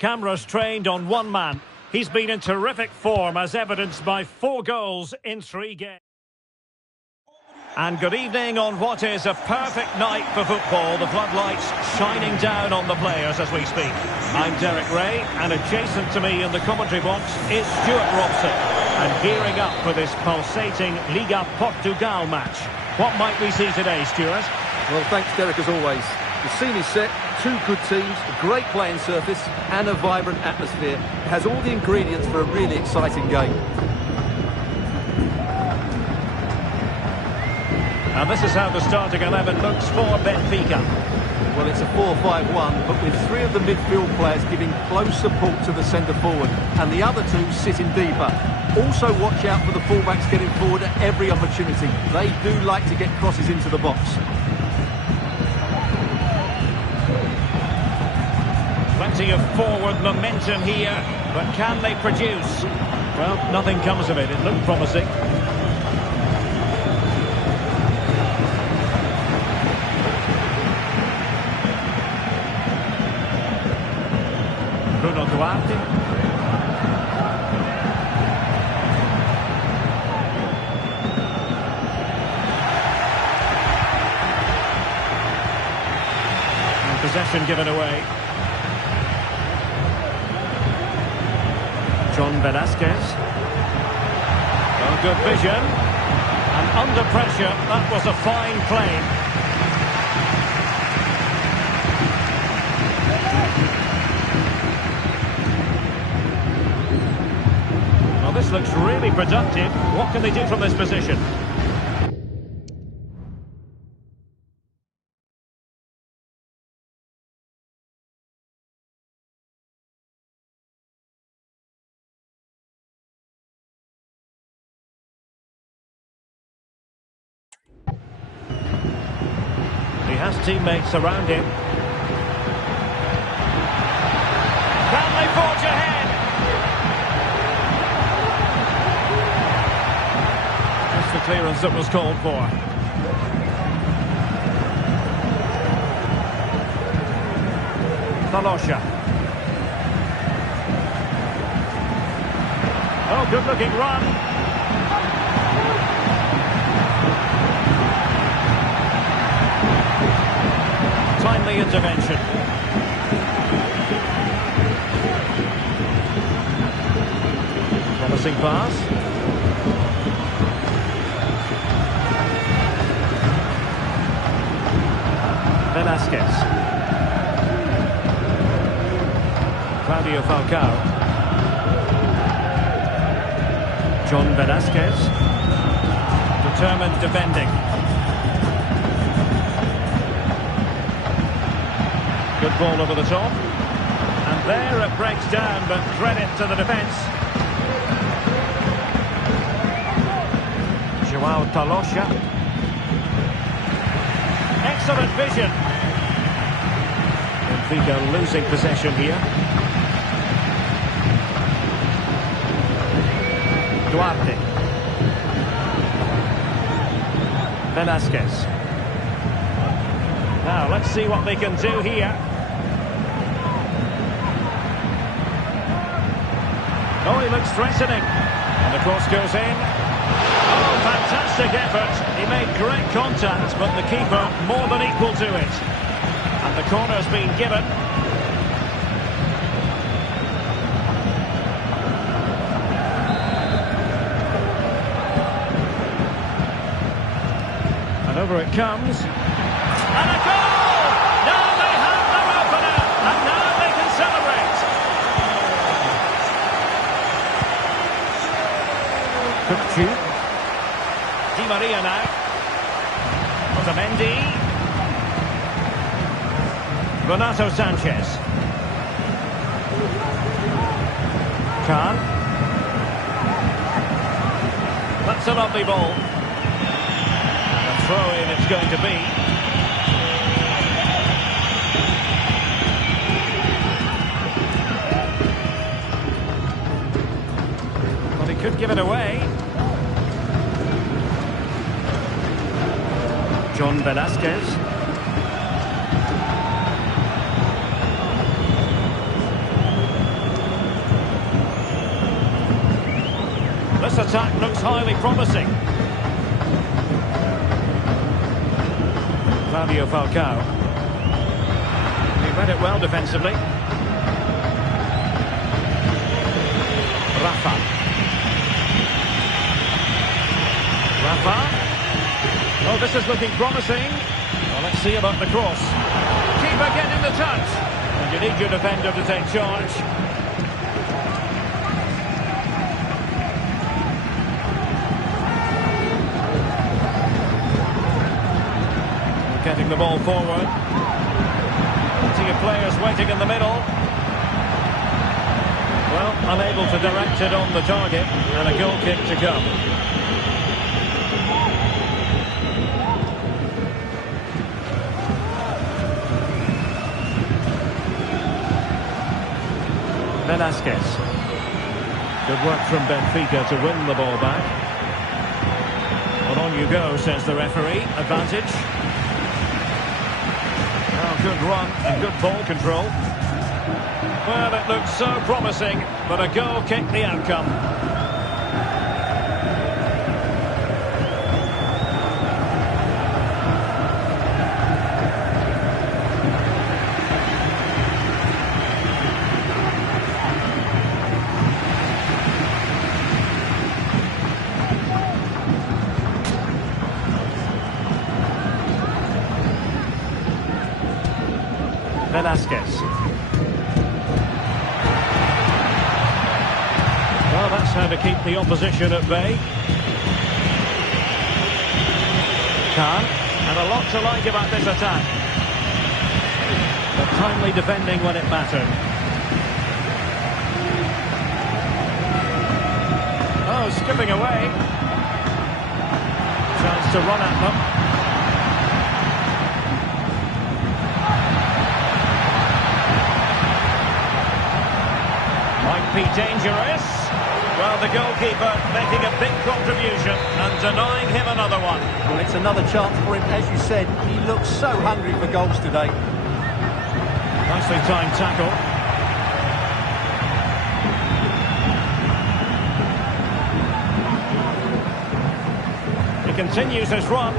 Cameras trained on one man. He's been in terrific form, as evidenced by 4 goals in 3 games. And good evening on what is a perfect night for football. The floodlights shining down on the players as we speak. I'm Derek Ray, and adjacent to me in the commentary box is Stuart Robson. And gearing up for this pulsating Liga Portugal match. What might we see today, Stuart? Well, thanks, Derek, as always. The scene is set, 2 good teams, a great playing surface and a vibrant atmosphere. It has all the ingredients for a really exciting game. And this is how the starting 11 looks for Benfica. Well, it's a 4-5-1, but with 3 of the midfield players giving close support to the centre forward, and the other 2 sitting deeper. Also watch out for the fullbacks getting forward at every opportunity. They do like to get crosses into the box. Plenty of forward momentum here, but can they produce? Well, nothing comes of it. It looked promising. Bruno Duarte. And possession given away. John Velasquez. Oh, good vision. And under pressure, that was a fine play. Well, this looks really productive. What can they do from this position? He has teammates around him. Can they forge ahead? That's the clearance that was called for. Talosha. Oh, good-looking run. Timely intervention. Promising pass. Velasquez. Claudio Falcao. John Velasquez. Determined defending. Good ball over the top. And there it breaks down, but credit to the defence. Joao Talosha. Excellent vision. Benfica losing possession here. Duarte. Velasquez. Now, let's see what they can do here. Oh, he looks threatening. And the cross goes in. Oh, fantastic effort. He made great contact, but the keeper more than equal to it. And the corner's been given. And over it comes. And a goal! Now they have their opener. And now they can celebrate. Kukcu. Di Maria now. Otamendi. Renato Sanchez. Khan. That's a lovely ball. And a throw-in it's going to be. Well, he could give it away. John Velasquez. This attack looks highly promising. Fabio Falcao. He read it well defensively. Rafa. Oh, this is looking promising. Well, let's see about the cross. Keeper getting the touch. And you need your defender to take charge. Getting the ball forward. Plenty of players waiting in the middle. Well, unable to direct it on the target, and a goal kick to come. Velasquez. Good work from Benfica to win the ball back. Well, on you go, says the referee. Advantage. Oh, good run and good ball control. Well, it looks so promising, but a goal kicked the outcome. Velasquez. Well, that's how to keep the opposition at bay. Khan, and a lot to like about this attack. But timely defending when it mattered. Oh, skipping away. Chance to run at them. Might be dangerous. Well, the goalkeeper making a big contribution and denying him another one. Well, it's another chance for him. As you said, he looks so hungry for goals today. Nicely timed tackle. He continues his run.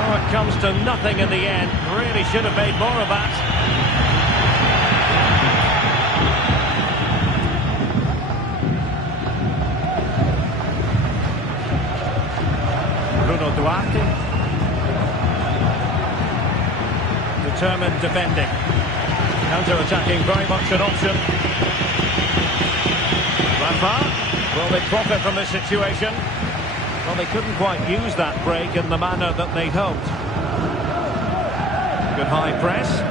Oh, it comes to nothing in the end. Really should have made more of that. Duarte. Determined defending. Counter-attacking, very much an option. Rafa. Will they profit from this situation? Well, they couldn't quite use that break in the manner that they'd hoped. Good high press.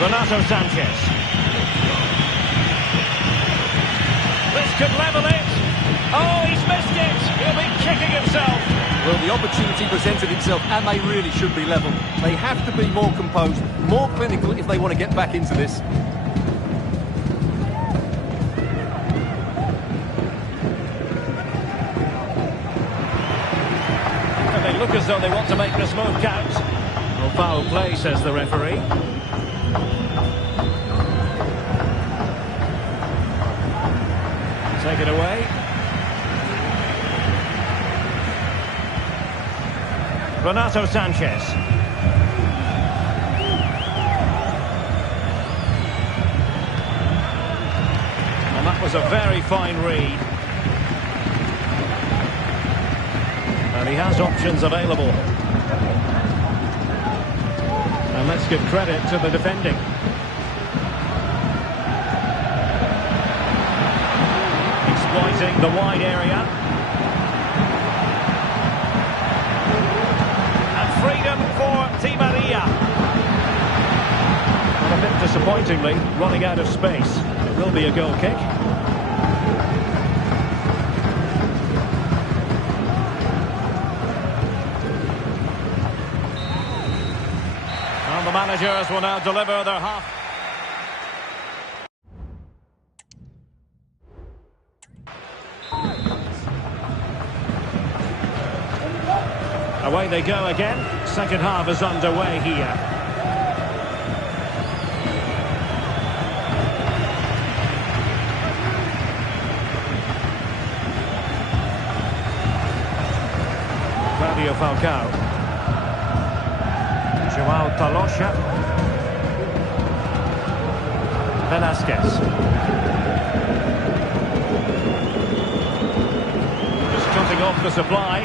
Renato Sanchez. This could level it. Oh, he's missed it. He'll be kicking himself. Well, the opportunity presented itself, and they really should be level. They have to be more composed, more clinical if they want to get back into this. And they look as though they want to make this move count. Well, foul play, says the referee. Take it away. Renato Sanchez. And that was a very fine read. And he has options available. And let's give credit to the defending. Exploiting the wide area. And freedom for Di Maria. And a bit disappointingly, running out of space. It will be a goal kick. And the managers will now deliver their half. Away they go again. Second half is underway here. Claudio Falcao. Joao Talosha. Velasquez. Just cutting off the supply.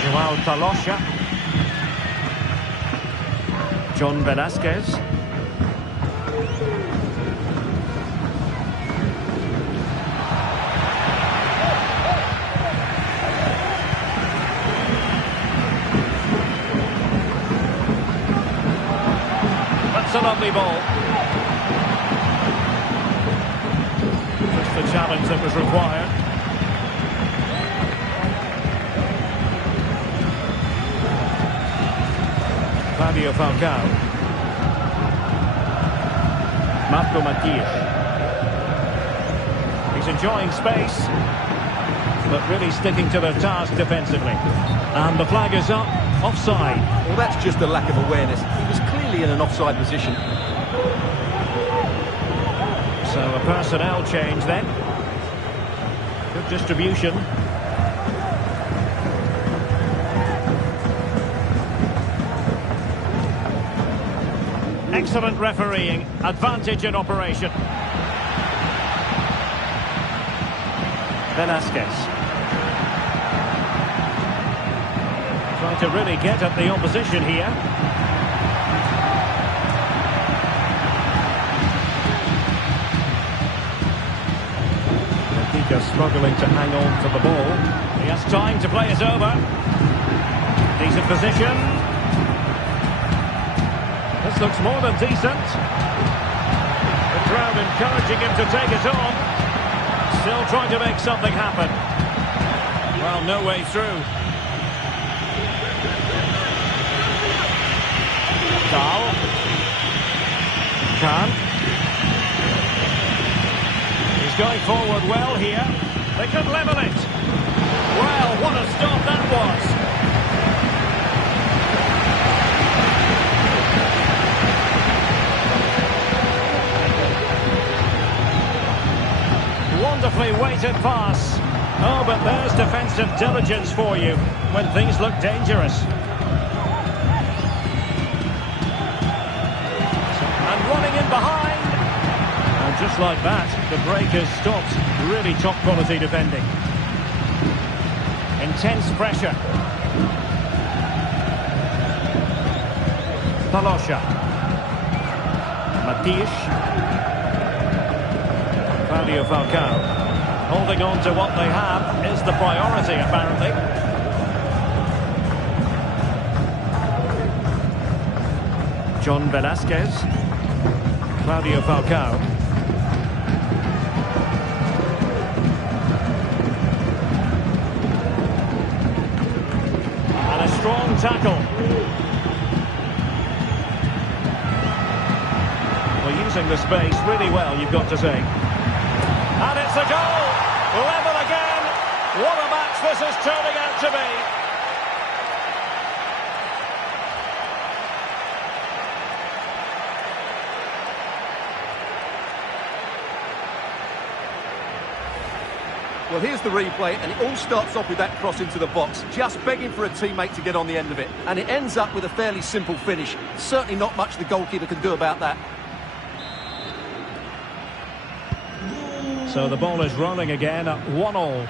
Joao Talosha. John Velasquez. That's a lovely ball. Just the challenge that was required. Claudio Falcao. Marco Matias. He's enjoying space, but really sticking to their task defensively. And the flag is up, offside. Well, that's just a lack of awareness. He was clearly in an offside position. So a personnel change then. Good distribution. Excellent refereeing, advantage in operation. Velasquez. Trying to really get at the opposition here. Benfica struggling to hang on to the ball. He has time to play it over. Decent position. This looks more than decent. The crowd encouraging him to take it on. Still trying to make something happen. Well, no way through. Khan. He's going forward well here. They could level it. Well, what a stop that was. Wonderfully weighted pass. Oh, but there's defensive diligence for you when things look dangerous. And running in behind. And just like that, the break has stopped. Really top quality defending. Intense pressure. Talosha. Matias. Claudio Falcao. Holding on to what they have is the priority, apparently. John Velasquez. Claudio Falcao. And a strong tackle. Well, using the space really well, you've got to say. And it's a goal! Level again! What a match this is turning out to be! Well, here's the replay, and it all starts off with that cross into the box, just begging for a teammate to get on the end of it. And it ends up with a fairly simple finish. Certainly not much the goalkeeper can do about that. So the ball is rolling again at 1-1.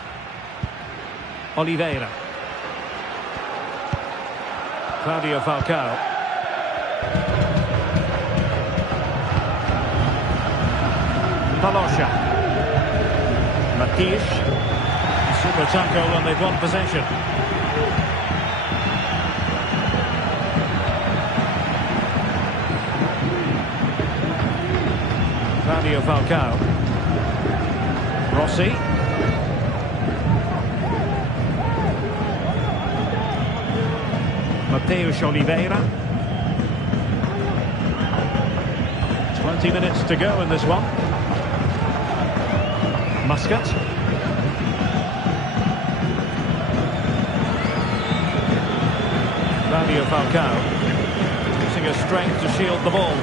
Oliveira. Claudio Falcao. Talosha. Matias. Super tackle and they've won possession. Claudio Falcao. Rossi. Mateus Oliveira. 20 minutes to go in this one. Muscat. Claudio Falcao. Using his strength to shield the ball.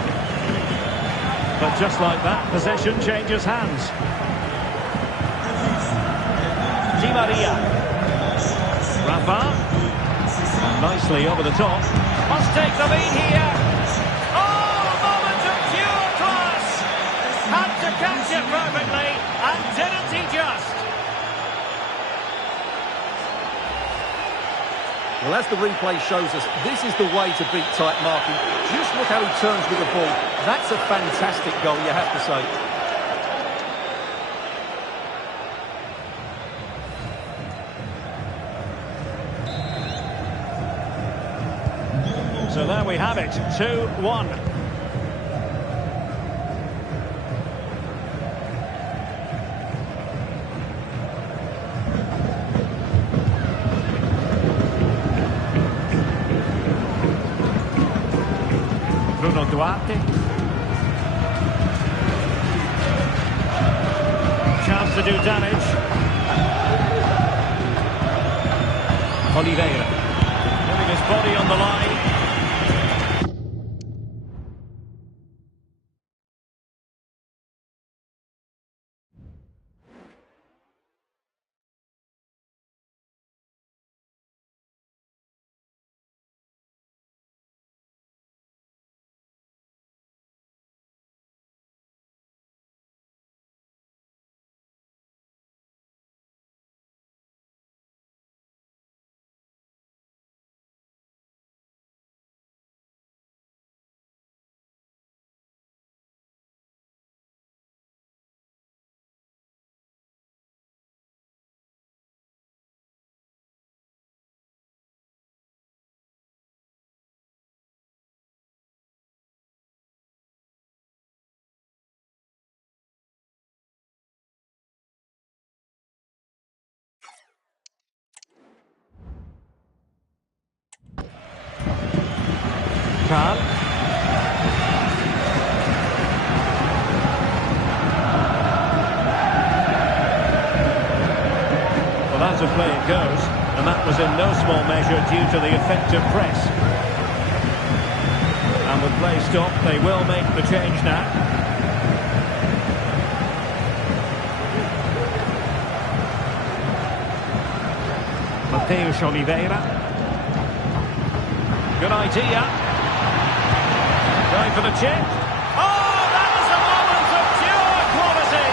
But just like that, possession changes hands. Di Maria. Rafa. Nicely over the top. Must take the lead here. Oh, a moment of pure class. Had to catch it perfectly, and didn't he just? Well, as the replay shows us, this is the way to beat tight marking. Just look how he turns with the ball. That's a fantastic goal, you have to say. So there we have it, 2-1. Duarte. Chance to do damage. Oliveira. Putting his body on the line. Kukulkan. Well, that's a play it goes, and that was in no small measure due to the effective press. And with play stopped, they will make the change now. Mateus Oliveira. Good idea. Going for the chip. Oh, that is a moment of pure quality.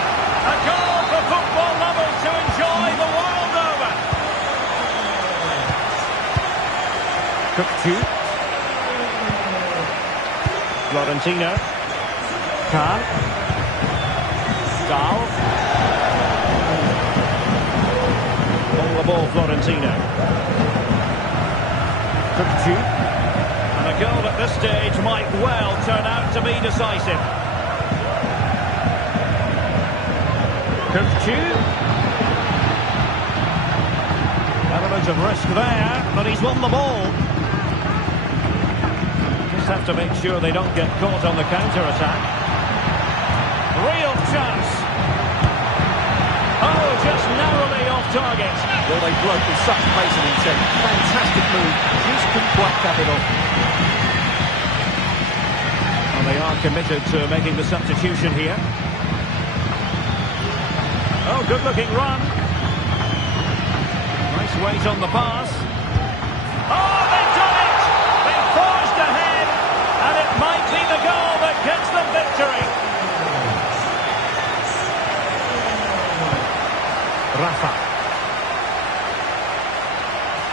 A goal for football lovers to enjoy the world over. Kukulkan. Florentino. Kahn. Dahl. On the ball, Florentino. Kukulkan. And a goal at this stage might well turn out to be decisive. Kukulkan. Element of risk there, but he's won the ball. Just have to make sure they don't get caught on the counter-attack. Real chance. Oh, just narrowly off target. Well, they broke with such pace and intent. Fantastic move. Just couldn't quite cap it off. Well, they are committed to making the substitution here. Oh, good-looking run. Nice weight on the pass. Oh, they've done it! They've forged ahead, and it might be the goal that gets them victory. Rafa.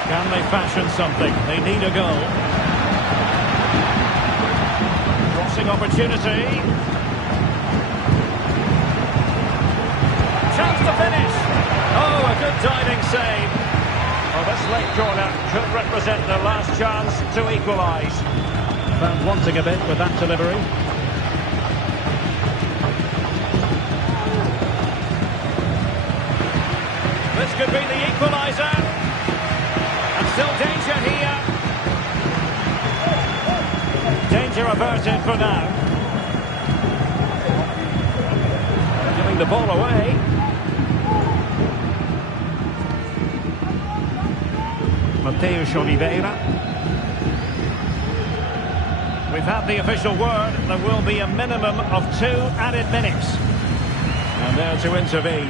Can they fashion something? They need a goal. Crossing opportunity. Chance to finish. Oh, a good diving save. Well, this late corner could represent the last chance to equalise. Found wanting a bit with that delivery. This could be the equaliser. And still danger here. Danger averted for now. Giving the ball away. Mateus Oliveira. We've had the official word. There will be a minimum of 2 added minutes. And there to intervene.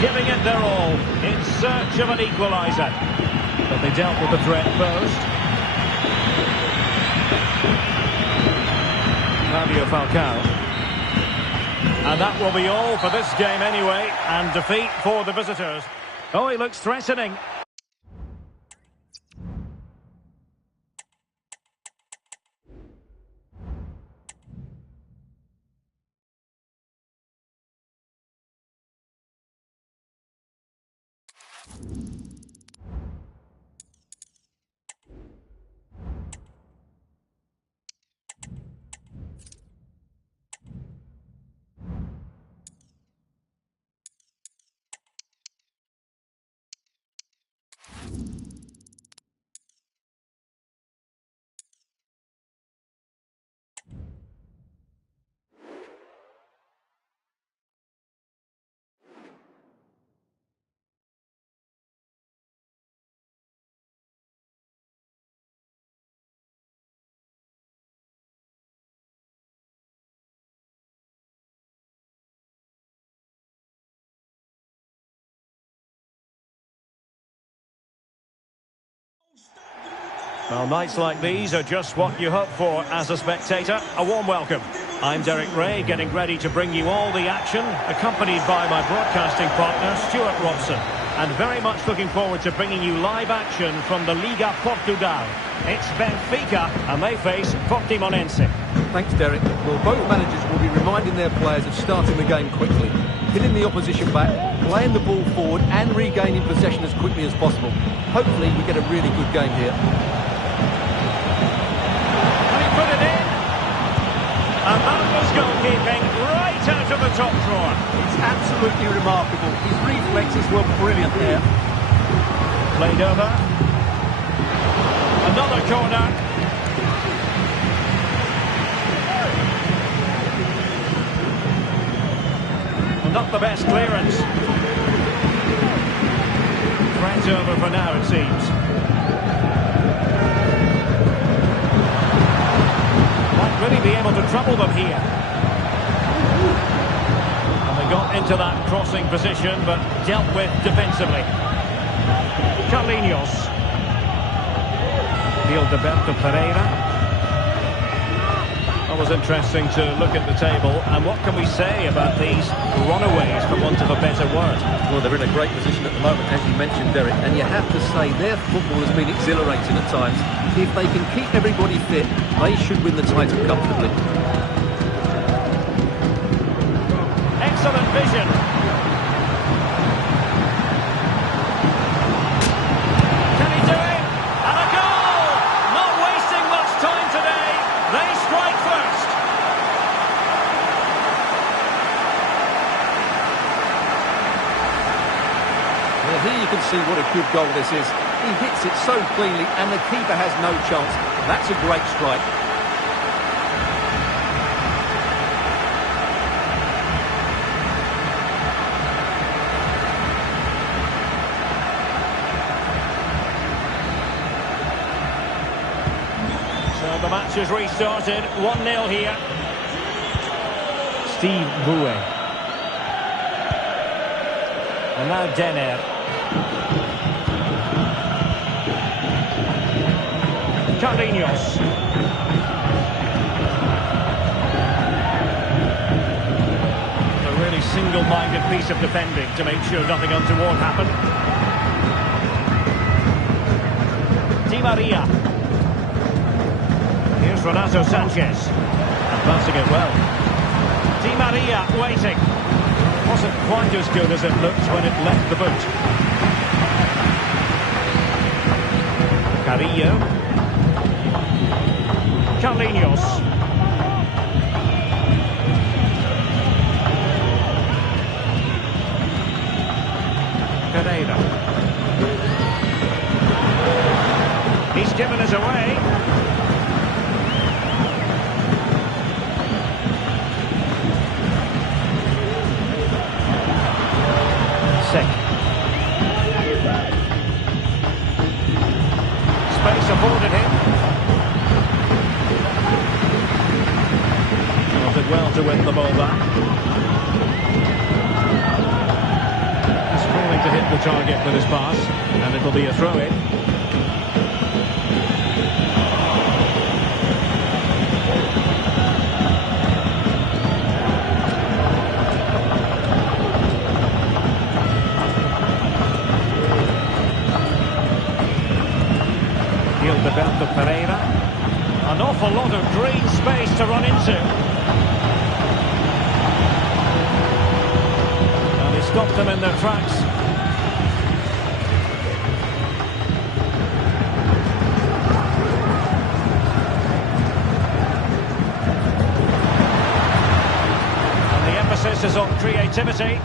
Giving it their all in search of an equaliser. But they dealt with the threat posed. Fabio Falcao. And that will be all for this game anyway. And defeat for the visitors. Oh, he looks threatening. Well, nights like these are just what you hope for as a spectator. A warm welcome. I'm Derek Ray, getting ready to bring you all the action, accompanied by my broadcasting partner, Stuart Robson. And very much looking forward to bringing you live action from the Liga Portugal. It's Benfica, and they face Portimonense. Thanks, Derek. Well, both managers will be reminding their players of starting the game quickly, hitting the opposition back, playing the ball forward and regaining possession as quickly as possible. Hopefully we get a really good game here. Put it in, and that was goalkeeping right out of the top drawer. It's absolutely remarkable. His reflexes were brilliant there. Played over. Another corner. Not the best clearance. Threat over for now, it seems. Really be able to trouble them here. And they got into that crossing position, but dealt with defensively. Carlinhos. Gilberto Pereira. It was interesting to look at the table, and what can we say about these runaways, for want of a better word? Well, they're in a great position at the moment, as you mentioned, Derek, and you have to say their football has been exhilarating at times. If they can keep everybody fit, they should win the title comfortably. Excellent vision. Can he do it? And a goal! Not wasting much time today. They strike first. Well, here you can see what a good goal this is. He hits it so cleanly and the keeper has no chance. That's a great strike. So the match has restarted. 1-0 here. Steve Boué. And now Denner. Carlinhos. A really single-minded piece of defending to make sure nothing untoward happened. Di Maria. Here's Renato Sanchez. And passing it well. Di Maria waiting. Wasn't quite as good as it looked when it left the boot. Carrillo. Carlinhos. Pereira. He's given us away. Sek. afforded him. Did well to win the ball back. He's failing to hit the target with his pass, and it'll be a throw-in. Gilberto Pereira. An awful lot of green space to run into. Stopped them in their tracks. And the emphasis is on creativity.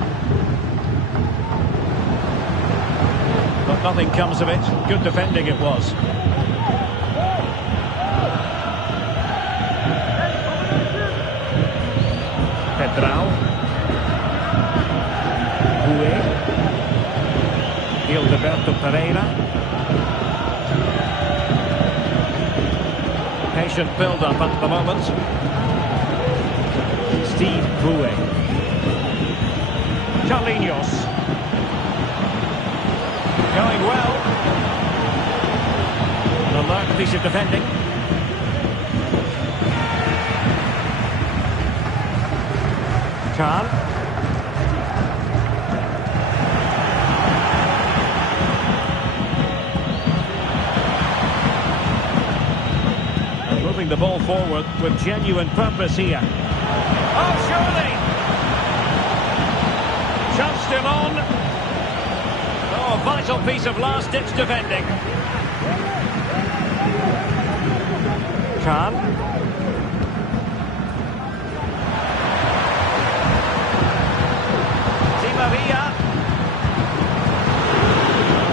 But nothing comes of it. Good defending it was. Pedrao. Gilberto Pereira. Patient build-up at the moment. Steve Boué. Carlinhos. Going well. An alert piece of defending. Can. The ball forward with genuine purpose here. Oh, surely! Chance still on. Oh, a vital piece of last-ditch defending. Can. Di Maria.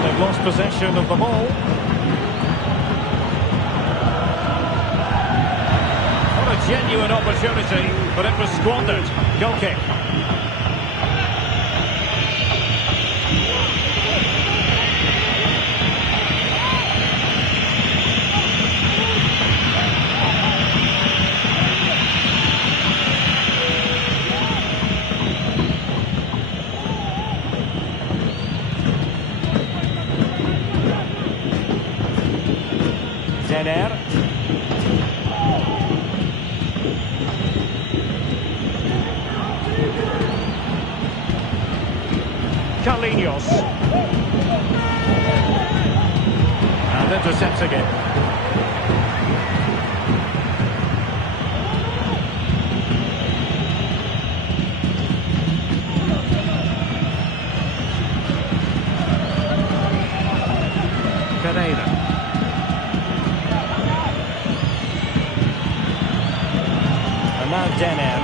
They've lost possession of the ball. Genuine opportunity, but it was squandered. Goal kick. Zener. Carlinhos. And intercepts again. Pereira. And now Zener.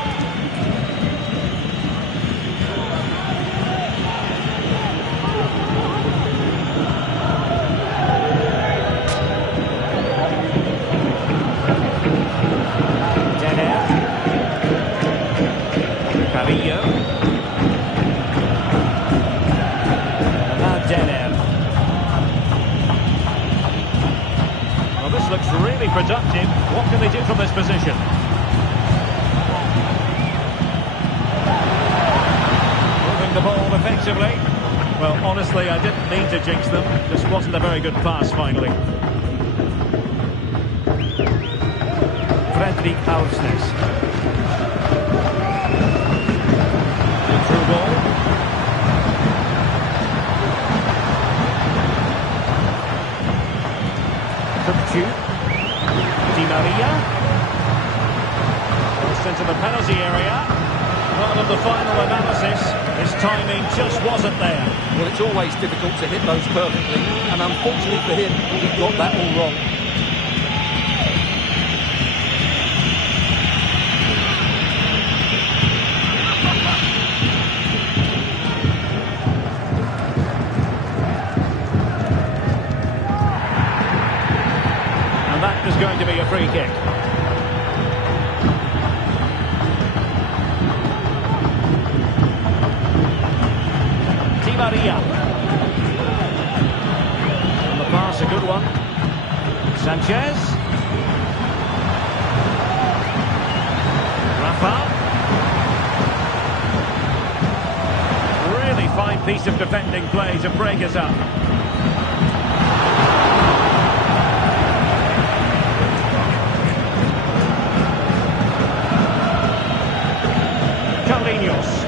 Well, this looks really productive. What can they do from this position? Moving the ball effectively. Well, honestly, I didn't mean to jinx them. Just wasn't a very good pass, finally. Fredrik Aursnes. Through ball. Di Maria. Crossed into the penalty area. Part of the final analysis. His timing just wasn't there. Well, it's always difficult to hit those perfectly, and unfortunately for him, he got that all wrong. Is going to be a free kick. Di Maria. And the pass, a good one. Sanchez. Rafa. Really fine piece of defending play to break us up. Carlinhos.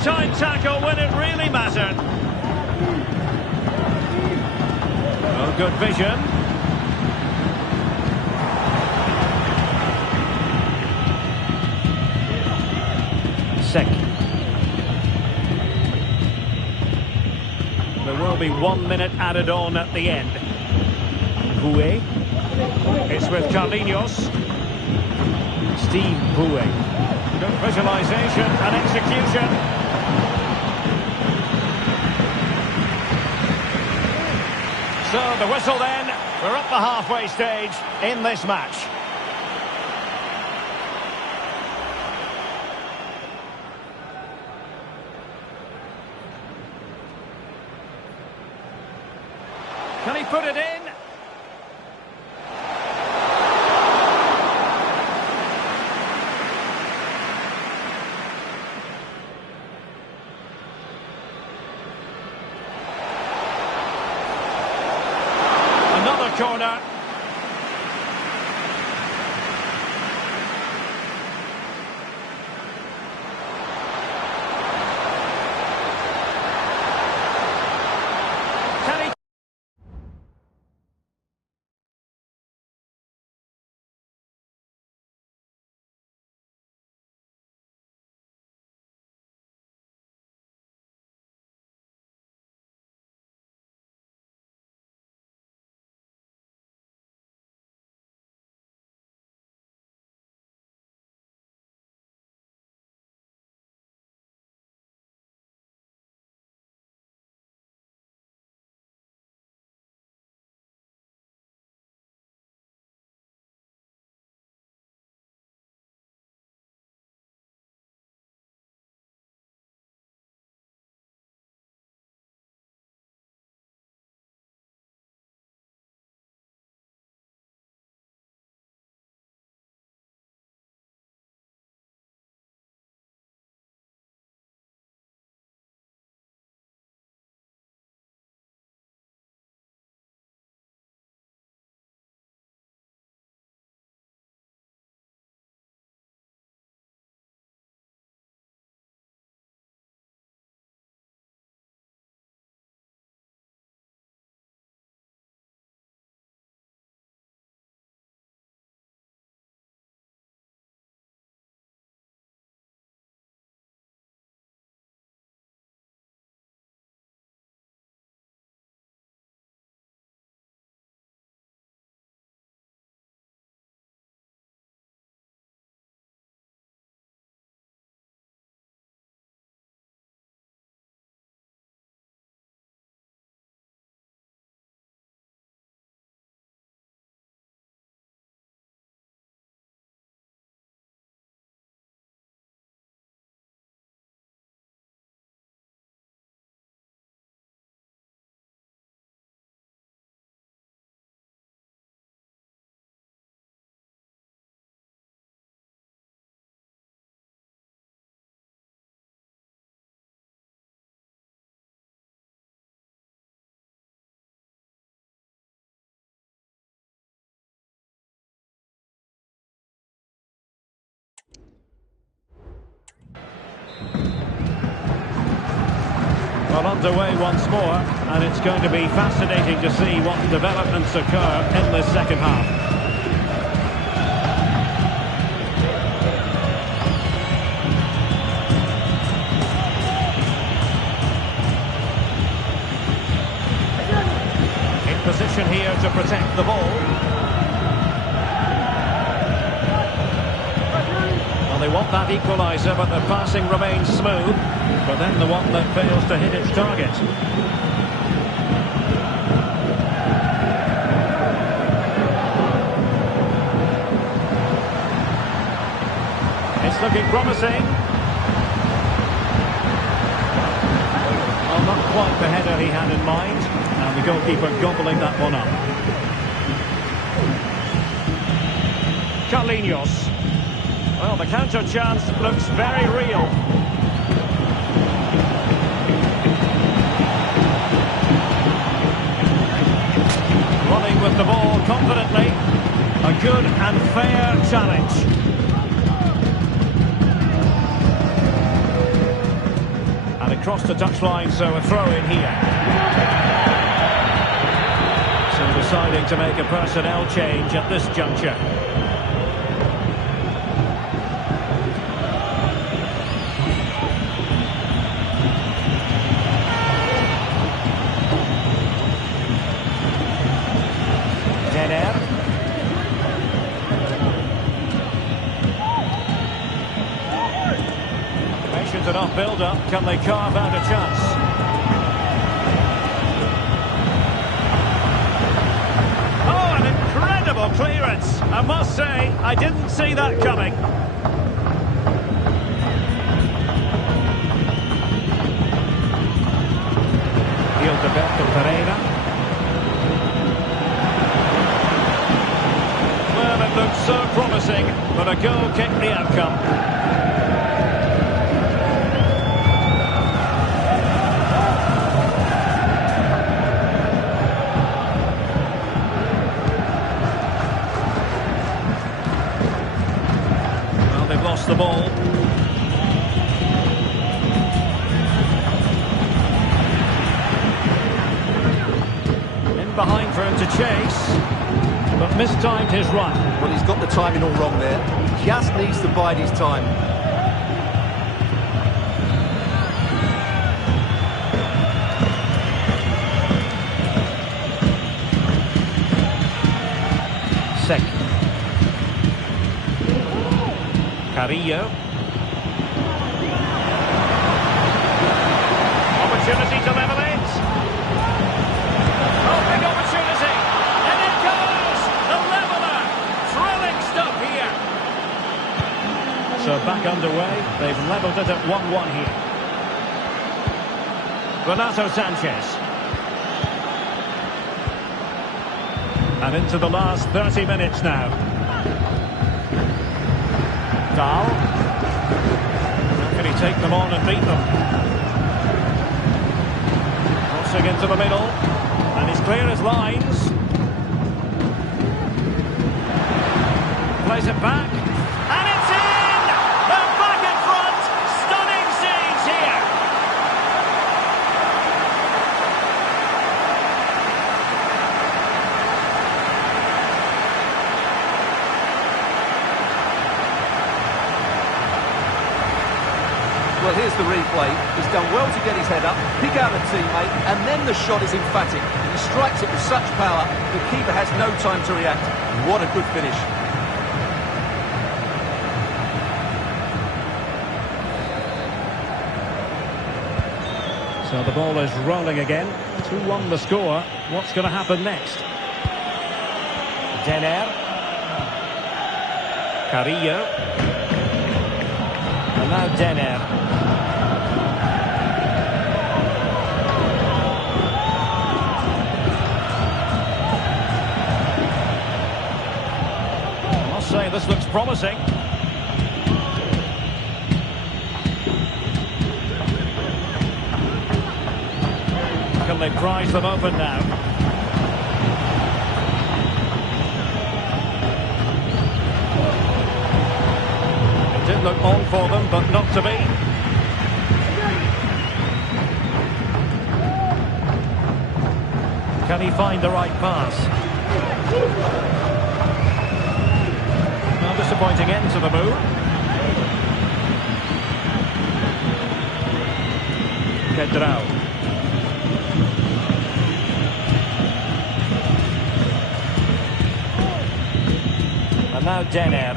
Tight tackle when it really mattered. Oh, good vision. Sek. There will be 1 minute added on at the end. Boué. It's with Carlinhos. Steve Boué. Good visualisation and execution. So the whistle then, we're at the halfway stage in this match. Can he put it in? Corner. Can he? Well, underway once more, and it's going to be fascinating to see what developments occur in this second half. In position here to protect the ball. Well, they want that equaliser, but the passing remains smooth. But then the one that fails to hit its target. It's looking promising. Well, not quite the header he had in mind. And the goalkeeper gobbling that one up. Carlinhos. Well, the counter chance looks very real. Running with the ball confidently. A good and fair challenge. And across the touchline, so a throw in here. So deciding to make a personnel change at this juncture. Patient enough build-up. Can they carve out a chance? Oh, an incredible clearance. I must say, I didn't see that coming. Gilberto Pereira. Well, it looked so promising, but a goal kicked the outcome. Well, they've lost the ball. In behind for him to chase. But mistimed his run. Well, he's got the timing all wrong there. He just needs to bide his time. Sek. Carrillo. Opportunity to level it. Oh, big opportunity. And it goes! The leveller. Thrilling stuff here. So back underway. They've levelled it at 1-1 here. Renato Sanchez. And into the last 30 minutes now. Dahl. How can he take them on and beat them? Crossing into the middle. And he's clear as lines. Plays it back. And it's in! They're back in front! Stunning scenes here! Well, here's the replay. He's done well to get his head up, pick out a teammate, and then the shot is emphatic. He strikes it with such power, the keeper has no time to react. What a good finish. So the ball is rolling again. 2-1 the score. What's going to happen next? Denner. Carrillo. And now Denner. I must say, this looks promising. Can they prize them open now? It did look on for them, but not to be. Can he find the right pass? No, disappointing end to the move. Kedrao. And now Denner.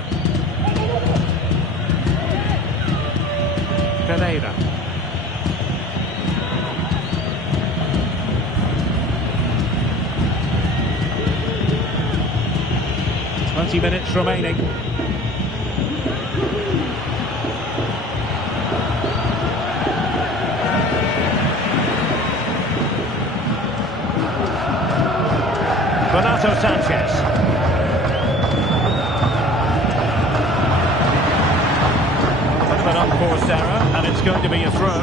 Pereira. .20 minutes remaining. unforced error, and it's going to be a throw.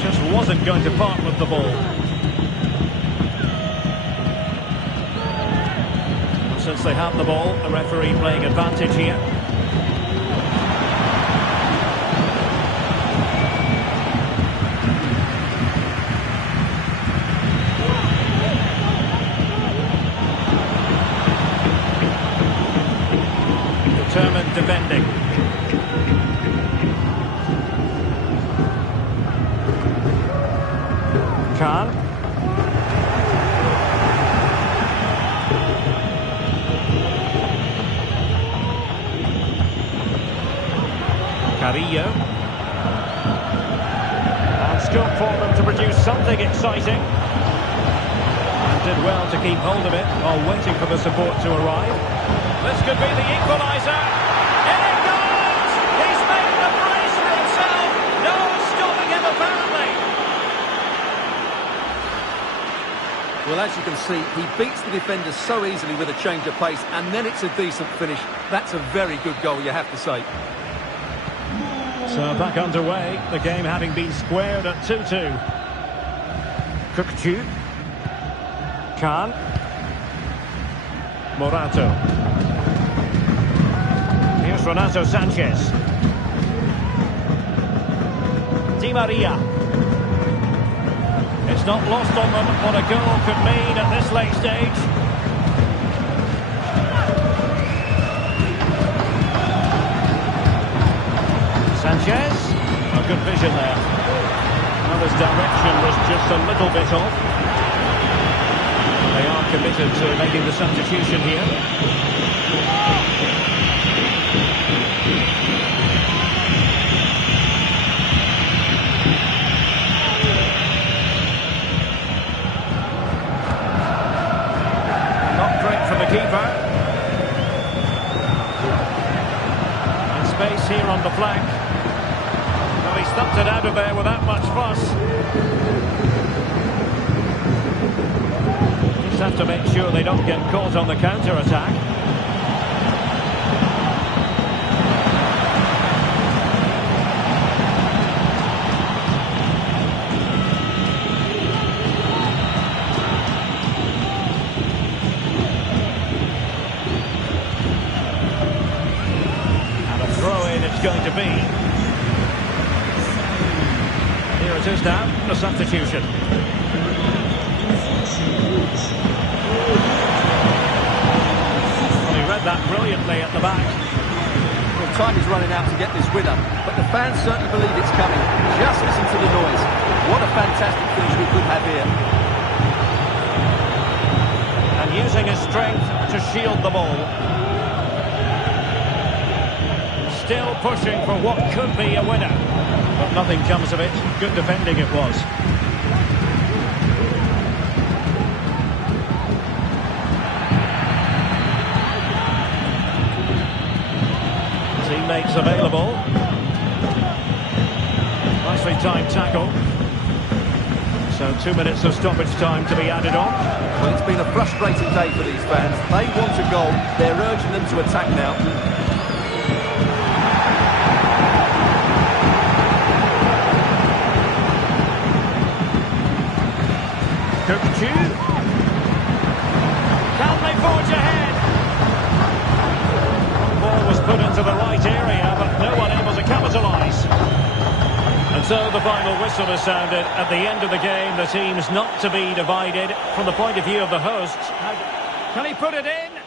Just wasn't going to part with the ball. Since they have the ball, the referee playing advantage here. Determined defending. Khan. Carrillo. And scope for them to produce something exciting. And did well to keep hold of it while waiting for the support to arrive. This could be the equaliser. In it goes! He's made a brace for himself. No stopping him apparently. Well, as you can see, he beats the defender so easily with a change of pace, and then it's a decent finish. That's a very good goal, you have to say. So back underway, the game having been squared at 2-2. Kukulkan. Khan. Morato. Here's Renato Sanchez. Di Maria. It's not lost on them what a goal could mean at this late stage. Sanchez, a good vision there. Well, his direction was just a little bit off. They are committed to making the substitution here. Not great for the keeper. And space here on the flank. He stumped it out of there without much fuss. Just have to make sure they don't get caught on the counter-attack. And a throw-in it's going to be. Here it is now, the substitution. Well, he read that brilliantly at the back. Well, time is running out to get this winner, but the fans certainly believe it's coming. Just listen to the noise. What a fantastic finish we could have here. And using his strength to shield the ball. Still pushing for what could be a winner. But nothing comes of it. Good defending it was. Teammates available. Nicely timed tackle. So 2 minutes of stoppage time to be added on. Well, it's been a frustrating day for these fans. They want a goal. They're urging them to attack now. Kukulkan. Can they forge ahead? Ball was put into the right area, but no one able to capitalise. And so the final whistle is sounded. At the end of the game, the team's not to be divided. From the point of view of the hosts, can he put it in?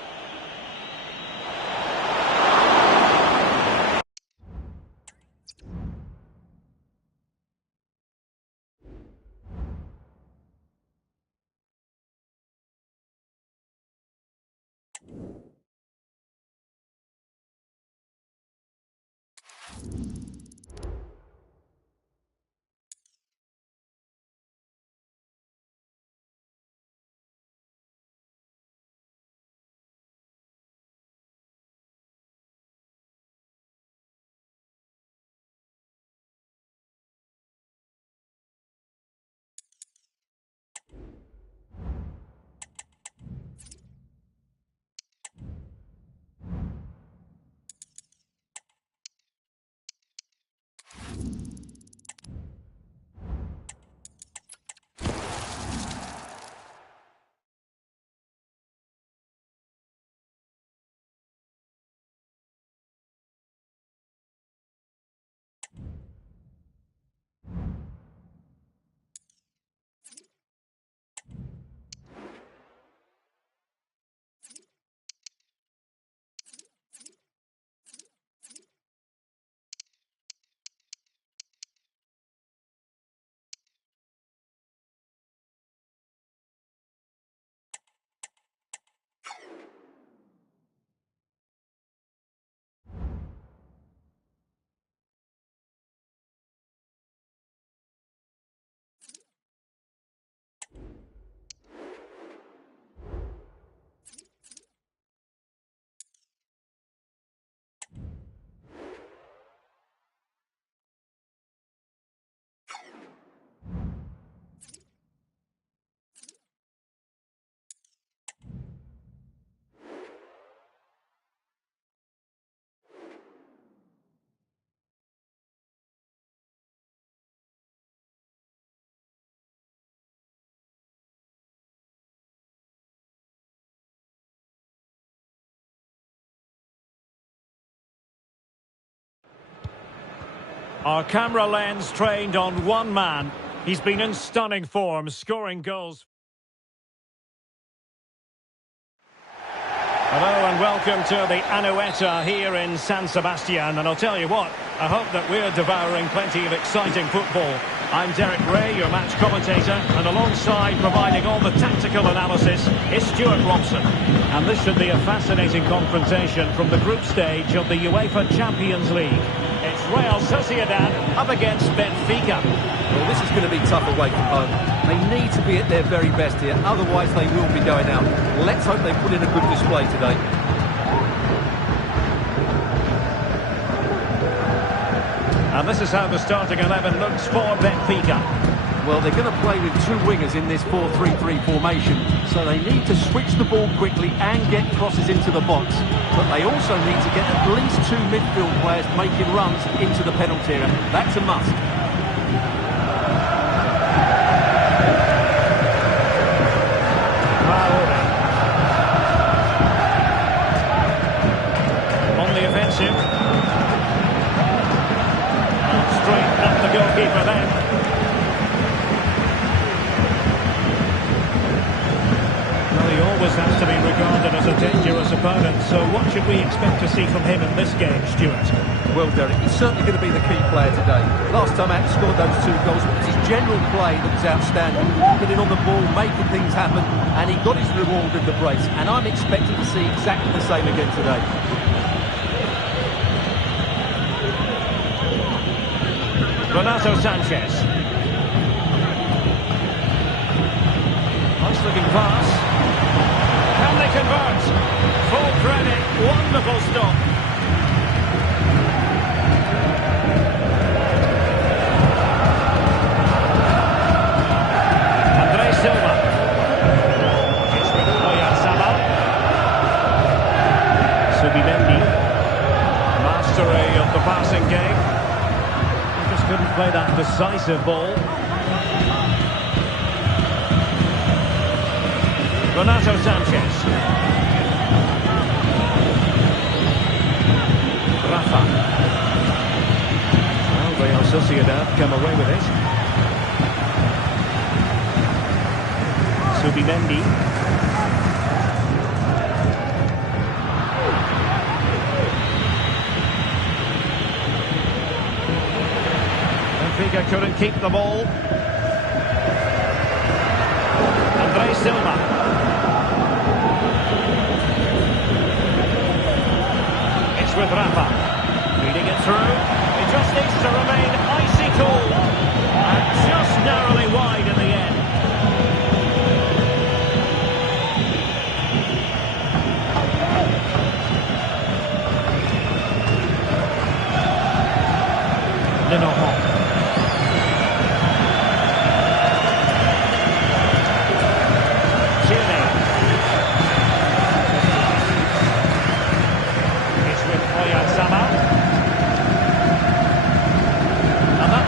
Our camera lens trained on one man. He's been in stunning form, scoring goals. Hello and welcome to the Anueta here in San Sebastian. And I'll tell you what, I hope that we're devouring plenty of exciting football. I'm Derek Ray, your match commentator, and alongside providing all the tactical analysis is Stuart Robson. And this should be a fascinating confrontation from the group stage of the UEFA Champions League. It's Real Sociedad up against Benfica. Well, this is going to be tough away from home. They need to be at their very best here, otherwise they will be going out. Let's hope they put in a good display today. And this is how the starting 11 looks for Benfica. Well, they're going to play with two wingers in this 4-3-3 formation, so they need to switch the ball quickly and get crosses into the box. But they also need to get at least two midfield players making runs into the penalty area. That's a must. On the offensive. Straight at the goalkeeper then. He always has to be regarded as a dangerous opponent, so what should we expect to see from him in this game, Stuart? Well, Derek, he's certainly going to be the key player today. Last time out, he scored those two goals. It was his general play that was outstanding. Getting on the ball, making things happen, and he got his reward with the brace. And I'm expecting to see exactly the same again today. Renato Sanchez. Nice looking pass. Can they convert? Full credit, wonderful stop. Andre Silva. It's with Oyarzabal. Subimendi. Mastery of the passing game. He just couldn't play that decisive ball. Renato Sanchez. Rafa. Well, Real Sociedad come away with it. Subimendi. Benfica couldn't keep the ball. Andre Silva. With Rafa, feeding it through. It just needs to remain icy cold, and just narrowly wide in the end. Lenovo.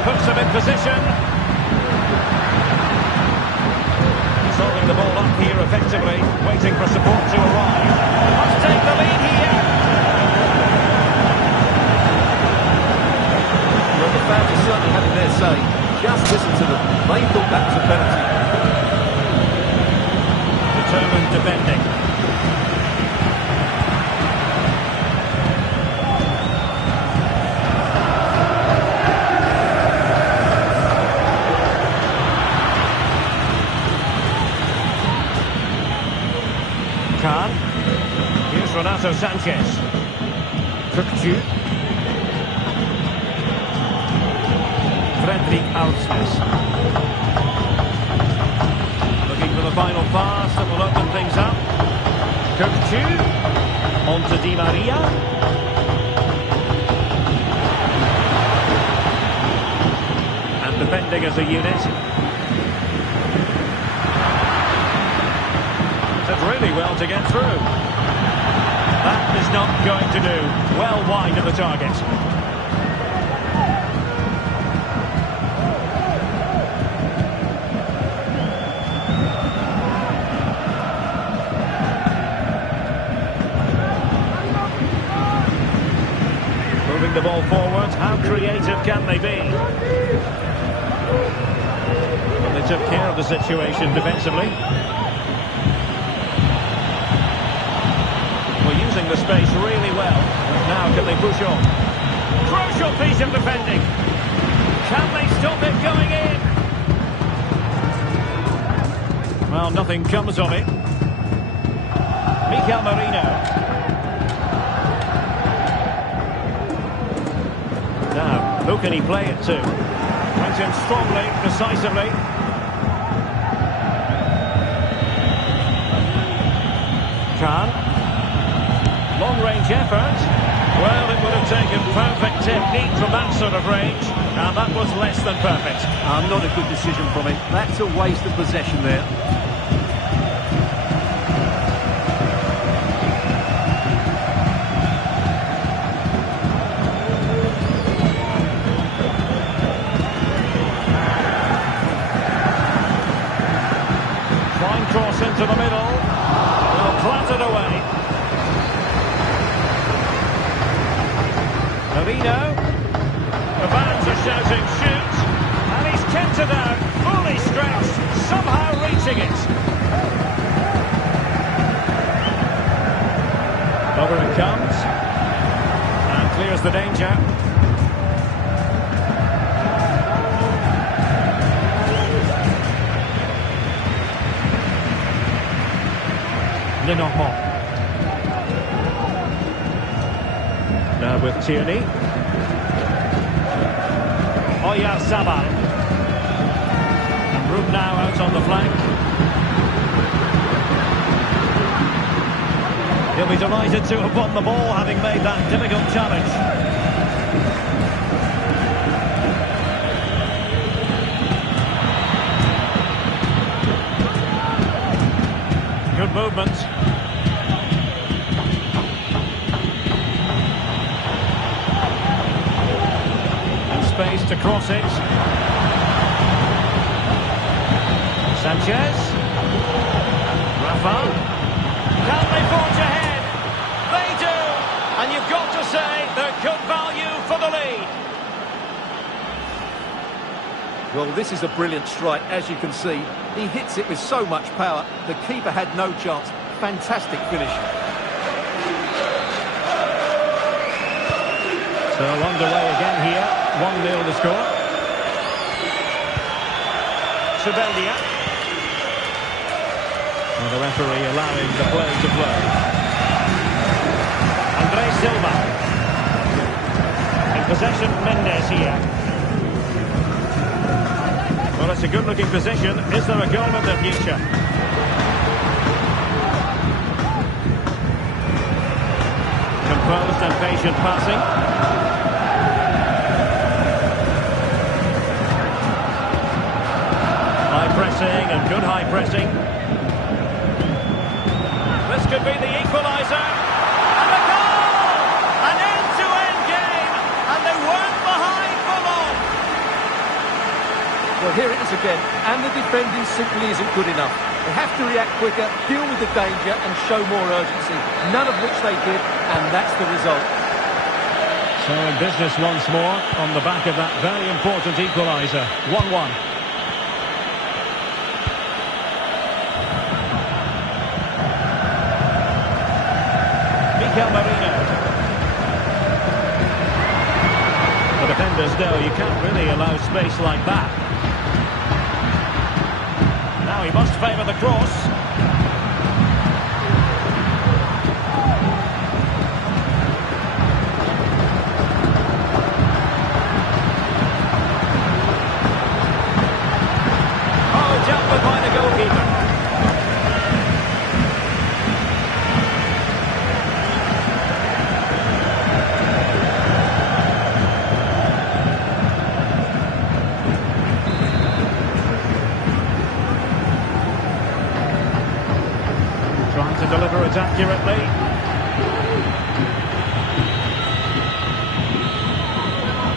Puts him in position. He's holding the ball up here effectively, waiting for support to arrive. Must take the lead here. Well, the fans are certainly having their say. Just listen to them. They thought that was a penalty. Determined defending. Here's Renato Sanchez. Kukulkan. Fredrik Alsnes. Looking for the final pass that will open things up. Kukulkan. On to Di Maria. And defending as a unit. Did really well to get through. That is not going to do. Well wide of the target. moving the ball forward. How creative can they be? Well, they took care of the situation defensively. We're using the space really well. Now can they push on? Crucial piece of defending. Can they stop it going in? Well, nothing comes of it. Mikel Merino. Now, who can he play it to? Went in strongly, decisively. Khan. Long-range effort. Well, it would have taken perfect technique from that sort of range, and that was less than perfect. Not a good decision from him. That's a waste of possession there. Fine cross into the middle. Well, clattered away. Merino. The fans are shouting shoot, and he's kept it out, fully stretched, somehow reaching it. Over it comes, and clears the danger. Lenovo. Now with Tierney. Oyarzabal. And room now out on the flank. He'll be delighted to have won the ball, having made that difficult challenge. Good movement. Space to cross it. Sanchez. Rafa. Can they forge ahead? They do. And you've got to say they're good value for the lead. Well, this is a brilliant strike, as you can see. He hits it with so much power. The keeper had no chance. Fantastic finish. So underway again here. 1-0 the score. Subeldia. Well, the referee allowing the play to flow. Andre Silva. In possession, Mendes here. Well, it's a good-looking position. Is there a goal in the future? Composed and patient passing. Pressing and good high pressing. This could be the equaliser. And the goal! An end-to-end game. And they weren't behind for long. Well, here it is again. And the defending simply isn't good enough. They have to react quicker, deal with the danger and show more urgency. None of which they did, and that's the result. So in business once more on the back of that very important equaliser. 1-1. Mikel Merino. The defenders know you can't really allow space like that. Now he must favour the cross. Oh, dealt with by the goalkeeper. Trying to deliver it accurately.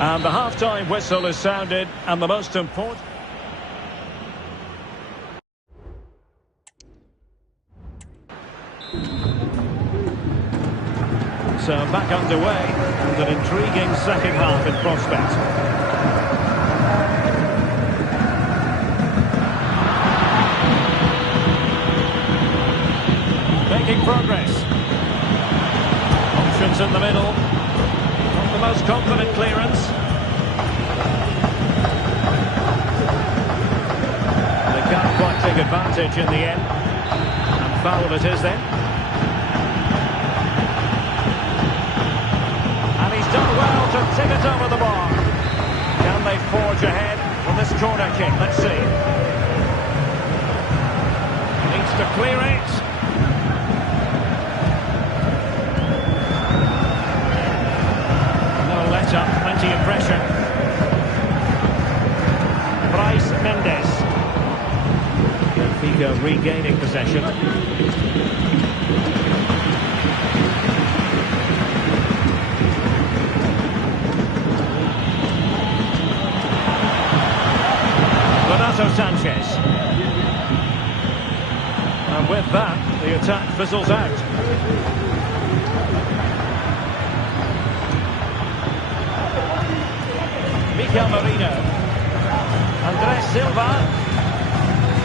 And the half-time whistle is sounded, and the most important... So back underway, and an intriguing second half in prospect. Making progress. Options in the middle. Not the most confident clearance. They can't quite take advantage in the end. And foul it is then. And he's done well to tip it over the bar. Can they forge ahead from this corner kick? Let's see. Needs to clear it. Up, plenty of pressure. Bryce Mendes. Benfica regaining possession. Renato Sanchez. And with that, the attack fizzles out. Mikel Merino. Andres Silva.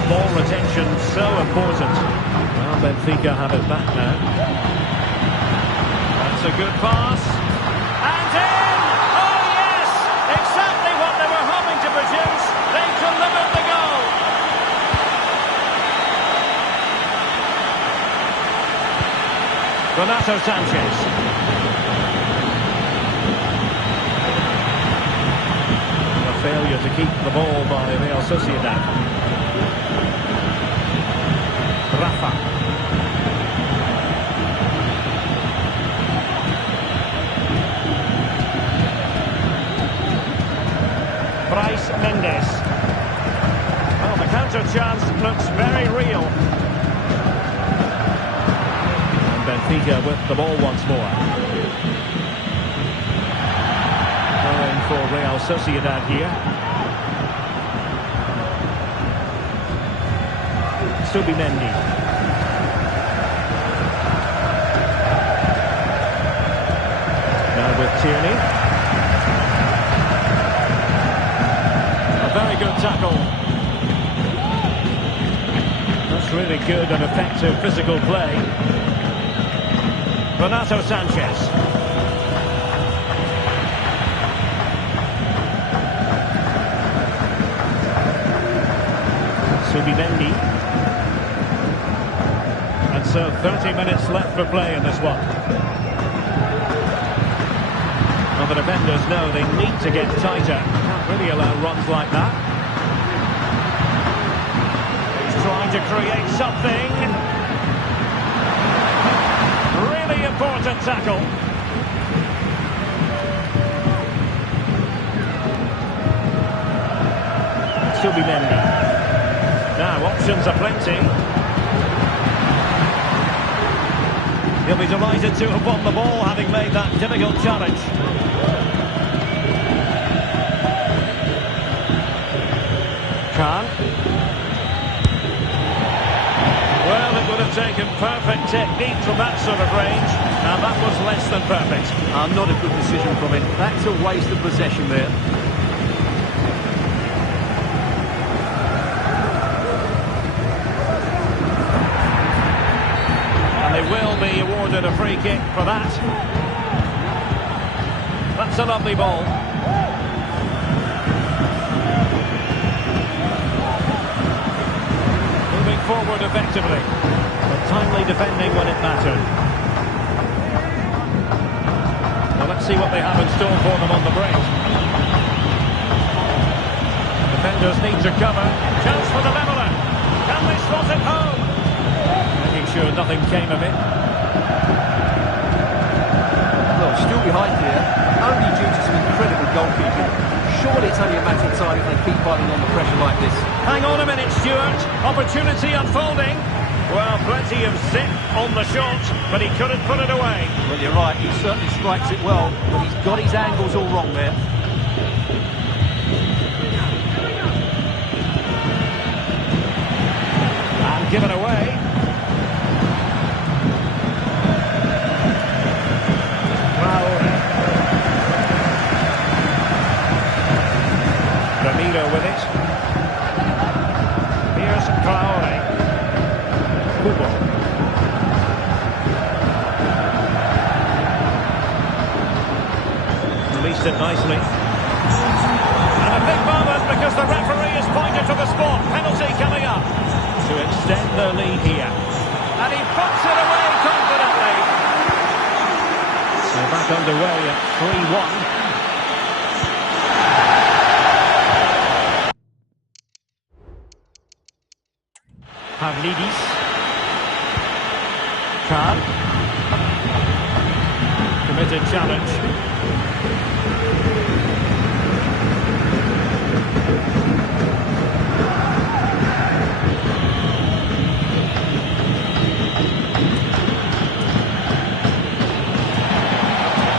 Ball retention so important. Well, Benfica have it back now. That's a good pass. And in! Oh yes! Exactly what they were hoping to produce. They delivered the goal. Renato Sanchez. Failure to keep the ball by Real Sociedad. Rafa. Bryce Mendes. Well, the counter chance looks very real. And Benfica with the ball once more. For Real Sociedad here. Subimendi. Now with Tierney. A very good tackle. That's really good and effective physical play. Renato Sanchez. Subimendi. And so 30 minutes left for play in this one. Well, the defenders know they need to get tighter. Can't really allow runs like that. He's trying to create something. Really important tackle. Subimendi. Now, options are plenty. He'll be delighted to have won the ball, having made that difficult challenge. Khan. Well, it would have taken perfect technique from that sort of range, and that was less than perfect. Not a good decision from him. That's a waste of possession there. Will be awarded a free kick for that. That's a lovely ball. Moving forward effectively, but timely defending when it mattered. Well, let's see what they have in store for them on the break. Defenders need to cover. Chance for the leveller. Can they slot it home? Sure, nothing came of it. Well, still behind here, only due to some incredible goalkeeping. Surely it's only a matter of time if they keep fighting on the pressure like this. Hang on a minute, Stuart. Opportunity unfolding. Well, plenty of zip on the shot, but he couldn't put it away. Well, you're right, he certainly strikes it well, but he's got his angles all wrong there. And given away. released it nicely. And a big moment because the referee has pointed to the spot. Penalty coming up to extend their lead here. And he puts it away confidently. So back underway at 3-1. Pavlidis. Khan. Committed challenge.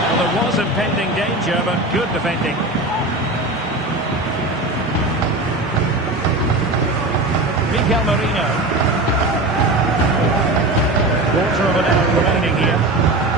Well, there was impending danger, but good defending. Miguel Marino. Quarter of an hour remaining here.